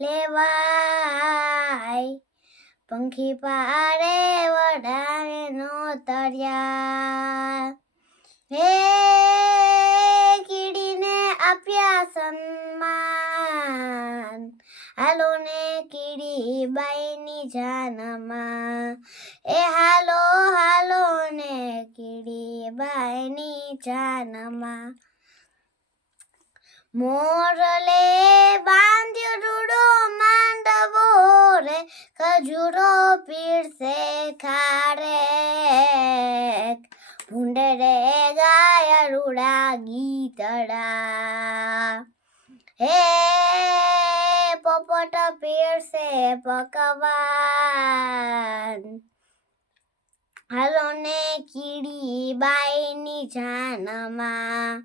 લેવાય પંખી પારે વડાને નો તર્યા હે કીડીને આપ્યા સન્માન હાલો ને કીડી બાઈની જાનમાં એ હાલો હાલો ને કીડી બાઈની જાનમાં મોરલે બાંધ્યો રૂડો માંડવો રે ખજૂરો પીરસે ખારે ભૂંડરે ગાય રૂડા ગીતડા હે પોપટ પીરસે પકવાન હાલો ને કીડી બાઈની જાનમાં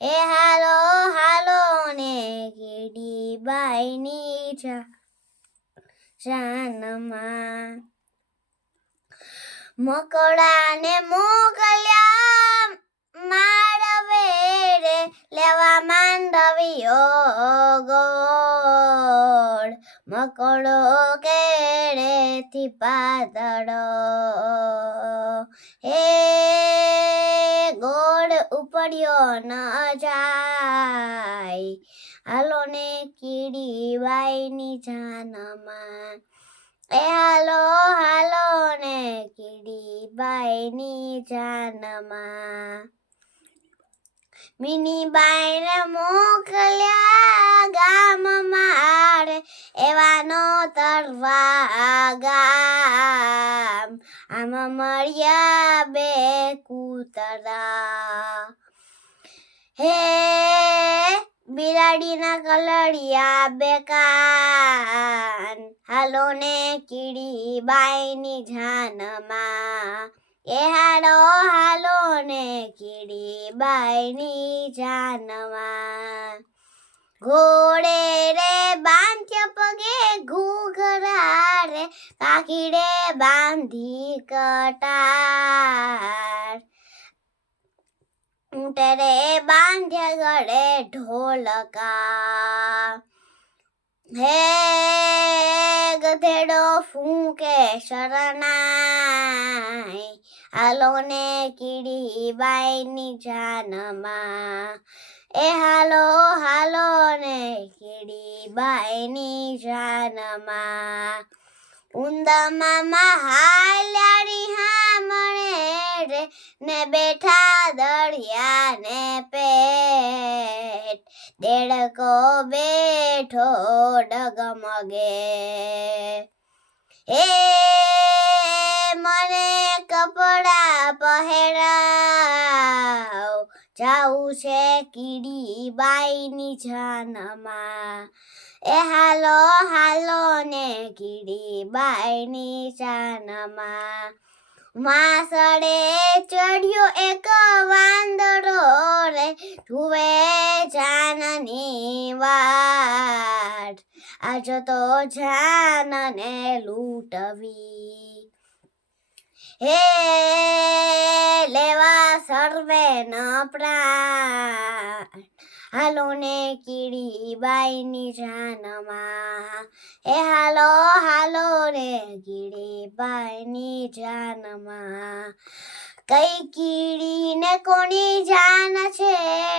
એ હાલો હાલો ને કીડી બાઈની જાનમાં મકડાને મોકલ્યા માળવે રે લેવા માંડવ્યો ગોળ મકડો કેળેથી પાતળો હે ગોળ ઉપડ્યો ન જાય હાલો ને કીડી બાઈની જાનમાં એ હાલો હાલો ને કીડી બાઈની જાનમાં મિની બાઈને મોકલ્યા ગામમાં રે એવાનો તરવા ગામ આમ મળ્યા બે કૂતરા હે બિલાડીના કલડિયા બે કાન હાલો ને કીડી બાઈની જાનમાં એ હાલો હાલો ને કીડી બાઈની જાનમાં ઘોડે રે બાંધ્ય પગે ઘૂઘરા રે કાકીડે બાંધી કટાર ઊંટે રે બાંધ્ય ગળે ઢોલકા હે ગધેડો ફૂંકે શરણાઈ હાલો ને કીડી બાઈની જાનમાં એ હાલો હાલો ને કીડી બાઈની જાનમાં ઊંદામાં હાલ્યારી હામણે રે ને બેઠા દળિયા ને પેટ દેડકો બેઠો ડગમગે એ મને કપડા પહેરાવ જાવું છે કીડી બાઈની જાનમાં એ હાલો હાલો ને કીડી બાઈની જાનમાં માસડે ચડ્યો એક વાંદરો રે જુએ જાનની વાટ આજ તો જાનને લૂંટવી હે લેવા સર્વે ન પ્રાણ હાલો ને કીડી બાઈની જાનમાં એ હાલો હાલો ને કીડી બાઈની જાનમાં કઈ કીડીને કોની જાન છે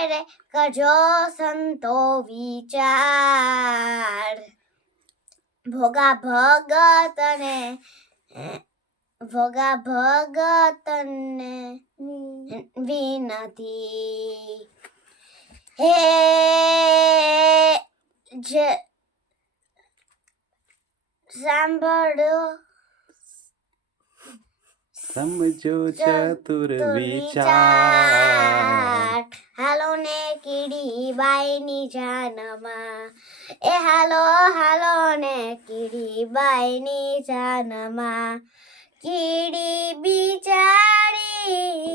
રે કરજો સંતો વિચાર ભોગા ભગતને વિનતી હે સાંભળો સમજો ચતુર વિચાર હાલો ને કીડી બાઈની જાનમાં એ હાલો હાલો ને કીડી બાઈની જાનમાં કીડી બિચારી